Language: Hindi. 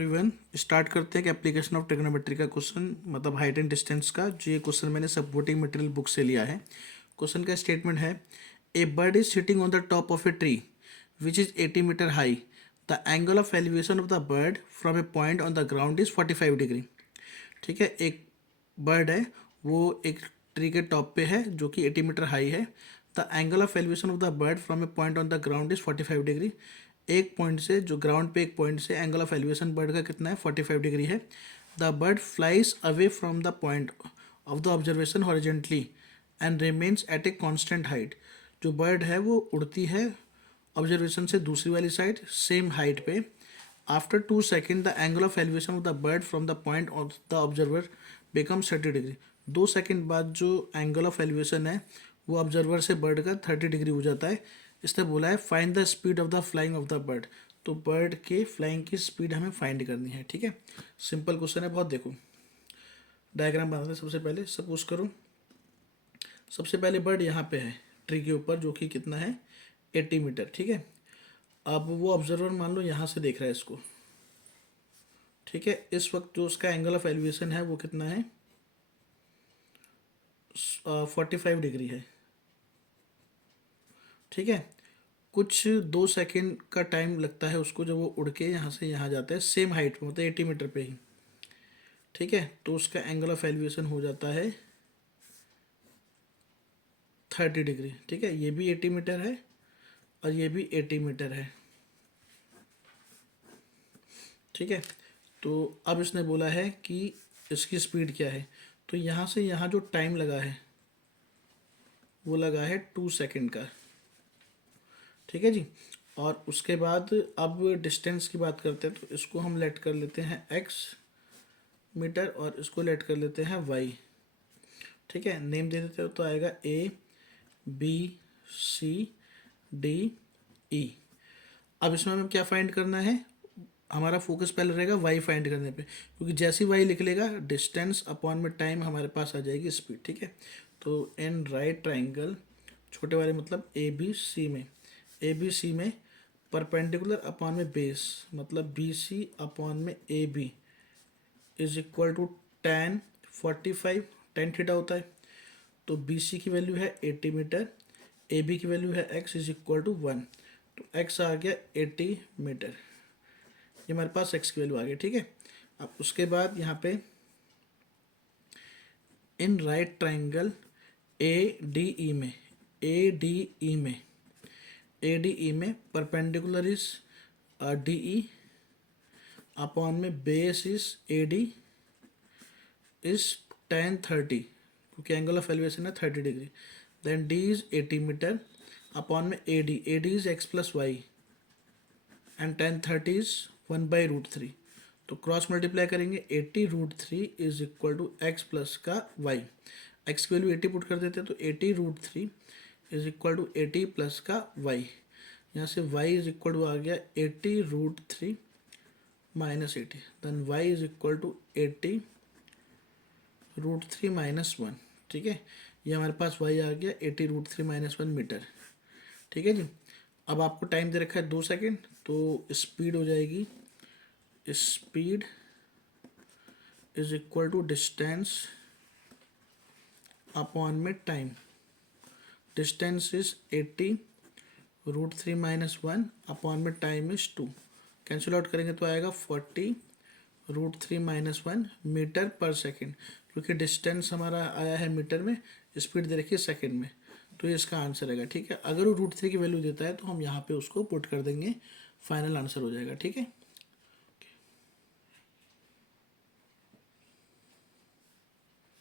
एवरीवन, स्टार्ट करते हैं कि एप्लीकेशन ऑफ ट्रिग्नोमेट्री का क्वेश्चन मतलब हाइट एंड डिस्टेंस का। जो ये क्वेश्चन मैंने सपोर्टिंग मटेरियल बुक से लिया है। क्वेश्चन का स्टेटमेंट है, a bird is sitting on the top of a tree which is 80 metre high. The angle of elevation of the bird from a point on the ground is 45 degree. ठीक है, एक बर्ड है, वो एक ट्री के टॉप पे है जो कि 80 मीटर हाई है। The angle of elevation of the bird from a point on the ground is 45 degree. एक पॉइंट से, जो ग्राउंड पे एक पॉइंट से एंगल ऑफ एलिवेशन बर्ड का कितना है, 45 डिग्री है। The bird flies away from the point of the observation horizontally and remains at a constant height. जो बर्ड है वो उड़ती है ऑब्जर्वेशन से दूसरी वाली साइड सेम हाइट पे। After 2 second the angle of elevation of the bird from the point of the observer becomes 30 degree. 2 second बाद जो एंगल ऑफ एलिवेशन है वो ऑब्जर्वर से बर्ड का 30 डिग्री हो जाता है। इसने बोला है find the speed of the flying of the bird. तो बर्ड के फ्लाइंग की स्पीड हमें फाइंड करनी है। ठीक है, सिंपल क्वेश्चन है बहुत। देखो डायग्राम बनाते हैं। सबसे पहले सपोज करो, सबसे पहले बर्ड यहाँ पे है ट्री के ऊपर, जो कि कितना है, 80 मीटर। ठीक है, अब वो ऑब्जर्वर मान लो यहाँ से देख रहा है इसको। ठीक है, इस वक्त जो उसका एंगल ऑफ एलिवेशन है वो कितना है, 45 डिग्री है। ठीक है, कुछ 2 सेकेंड का टाइम लगता है उसको जब वो उड़ के यहाँ से यहाँ जाता है सेम हाइट पे, मतलब 80 मीटर पे ही। ठीक है, तो उसका एंगल ऑफ एलिवेशन हो जाता है 30 डिग्री। ठीक है, ये भी 80 मीटर है और ये भी 80 मीटर है। ठीक है, तो अब इसने बोला है कि इसकी स्पीड क्या है। तो यहाँ से यहाँ जो टाइम लगा है वो लगा है 2 सेकेंड का। ठीक है जी, और उसके बाद अब डिस्टेंस की बात करते हैं। तो इसको हम लेट कर लेते हैं x मीटर और इसको लेट कर लेते हैं y। ठीक है, नेम दे देते हो तो आएगा ABCDE। अब इसमें हमें क्या फाइंड करना है, हमारा फोकस पहले रहेगा y फाइंड करने पे, क्योंकि जैसे ही y लिख लेगा डिस्टेंस अपॉन में टाइम हमारे पास आ जाएगी स्पीड। ठीक है, तो इन राइट ट्राइंगल, छोटे वाले मतलब ABC में परपेंडिकुलर अपॉन में बेस मतलब BC अपॉन में AB is equal to tan 45, tan theta होता है। तो BC की वैल्यू है 80 मीटर, AB की वैल्यू है x इज इक्वल टू 1। तो x आ गया 80 मीटर, ये हमारे पास x की वैल्यू आ गई। ठीक है, अब उसके बाद यहाँ पे इन राइट ट्राइंगल ADE में परपेंडिकुलर इज DE अपॉन में base is AD is tan 30, क्योंकि एंगल ऑफ एलिवेशन है 30 degree. Then D is 80 metre upon में AD is x plus Y and tan 30 is 1/√3। तो क्रॉस मल्टीप्लाई करेंगे, 80√3 is equal to X plus का वाई। एक्स की वैल्यू 80 पुट कर देते हैं तो 80√3 इज इक्वल टू 80 प्लस का वाई। यहाँ से y इज इक्वल टू आ गया 80√3 minus 80। Then y is equal to 80√3 minus 1। ठीक है, ये हमारे पास y आ गया 80√3 माइनस 1 मीटर। ठीक है जी, अब आपको टाइम दे रखा है 2 सेकेंड, तो स्पीड हो जाएगी, speed is equal to distance upon में time. Distance is 80√3 minus 1 upon में टाइम इज 2। कैंसिल आउट करेंगे तो आएगा 40√3 माइनस 1 मीटर पर सेकेंड, क्योंकि डिस्टेंस हमारा आया है मीटर में, स्पीड दे रखी है सेकेंड में, तो ये इसका आंसर आएगा। ठीक है, अगर वो √3 की वैल्यू देता है तो हम यहाँ पे उसको पुट कर देंगे, फाइनल आंसर हो जाएगा। ठीक है।